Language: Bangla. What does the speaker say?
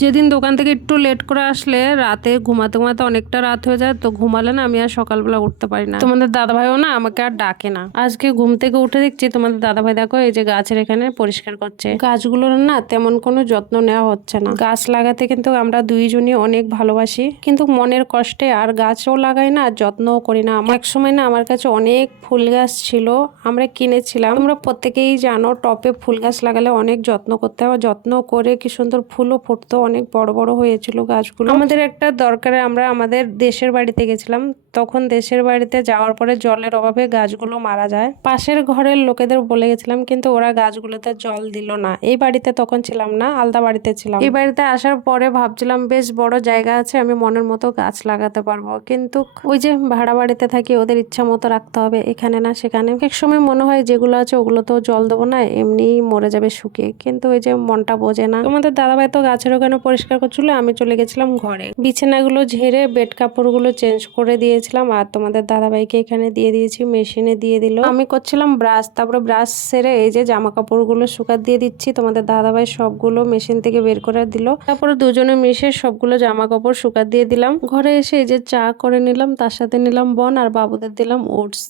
যেদিন দোকান থেকে একটু লেট করে আসলে রাতে ঘুমাতে ঘুমাতে অনেকটা রাত হয়ে যায়, তো ঘুমালে না আমি আর সকালবেলা উঠতে পারি না। তোমাদের দাদাভাইও না আমাকে আর ডাকে না। আজকে ঘুম থেকে উঠে দেখছি তোমাদের দাদাভাই দেখো এই যে গাছের এখানে পরিষ্কার করছে। গাছগুলোর না তেমন কোনো যত্ন নেওয়া হচ্ছে না। গাছ লাগাতে কিন্তু আমরা দুইজনই অনেক ভালোবাসি, কিন্তু মনের কষ্টে আর গাছও লাগাই না, যত্নও করি না। এক সময় না আমার কাছে অনেক ফুল গাছ ছিল, আমরা কিনেছিলাম। তোমরা প্রত্যেকেই জানো টপে ফুল গাছ লাগালে অনেক যত্ন করতে হয়, যত্ন করে কি সুন্দর ফুলও ফুটতো, অনেক বড় বড় হয়েছিল গাছগুলো। আমাদের একটা দরকারে আমরা আমাদের দেশের বাড়িতে গেছিলাম, তখন দেশের বাড়িতে যাওয়ার পরে জলের অভাবে গাছগুলো মারা যায়। পাশের ঘরের লোকেদের বলে গেছিলাম, কিন্তু ওরা গাছগুলোতে জল দিল না। এই বাড়িতে তখন ছিলাম না, আলাদা বাড়িতে ছিলাম। এই বাড়িতে আসার পরে ভাবছিলাম বেশ বড় জায়গা আছে, আমি মনের মতো গাছ লাগাতে পারবো, কিন্তু ওই যে ভাড়া বাড়িতে থাকি, ওদের ইচ্ছা মতো রাখতে হবে, এখানে না সেখানে। এক সময় মনে হয় যেগুলো আছে ওগুলো তো জল দেবো না, এমনি মরে যাবে শুকিয়ে, কিন্তু ওই যে মনটা বোঝে না। তোমাদের দাদাভাই তো গাছের ওখানে পরিষ্কার করছিল, আমি চলে গেছিলাম ঘরে। বিছানাগুলো ঝেড়ে বেড কাপড়গুলো চেঞ্জ করে দিয়েছিলাম, আর তোমাদের দাদাভাইকে এখানে দিয়ে দিয়েছি, মেশিনে দিয়ে দিল। আমি করছিলাম ব্রাশ, তারপরে ব্রাশ সেরে এই যে জামা কাপড়গুলো শুকা দিয়ে দিচ্ছি। তোমাদের দাদাভাই সবগুলো মেশিন থেকে বের করে দিল, তারপরে দুজনে মিশে সবগুলো জামা কাপড় শুকা দিয়ে দিলাম। ঘরে এসে এই যে চা করে নিলাম, তার সাথে নিলাম বন, আর বাবুদের দিলাম ওটস।